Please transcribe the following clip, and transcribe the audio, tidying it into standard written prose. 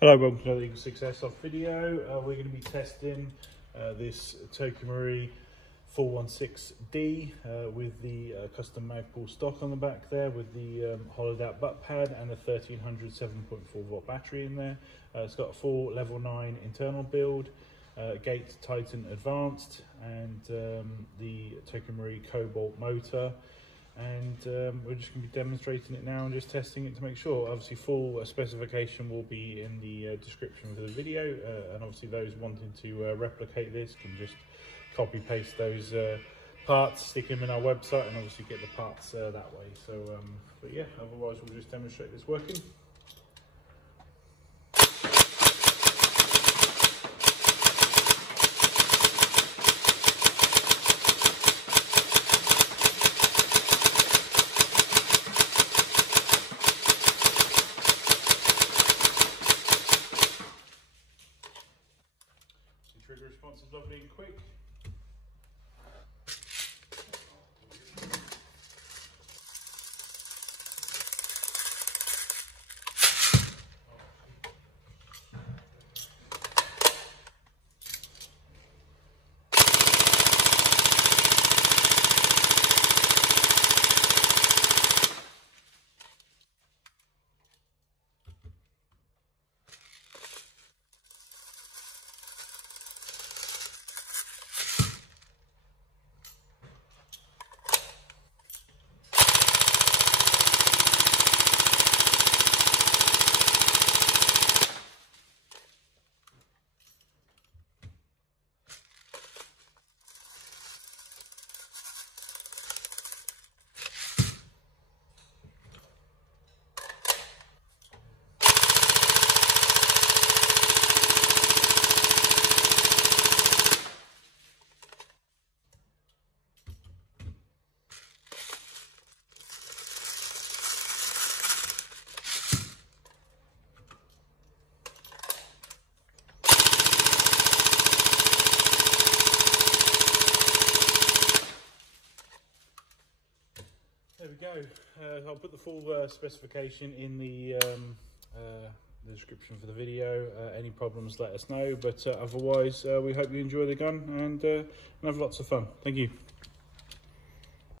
Hello, welcome to another EagleSix Airsoft video. We're going to be testing this Marui 416D with the custom Magpul stock on the back there, with the hollowed out butt pad and a 1300 7.4 volt battery in there. It's got a full level 9 internal build, Gate Titan Advanced, and the Marui Cobalt motor. And we're just going to be demonstrating it now and just testing it to make sure. Obviously full specification will be in the description for the video, and obviously those wanting to replicate this can just copy paste those parts, stick them in our website, and obviously get the parts that way. So but yeah, otherwise we'll just demonstrate this working. Trigger response is lovely and quick. There we go. I'll put the full specification in the description for the video. Any problems, let us know. But otherwise, we hope you enjoy the gun and have lots of fun. Thank you.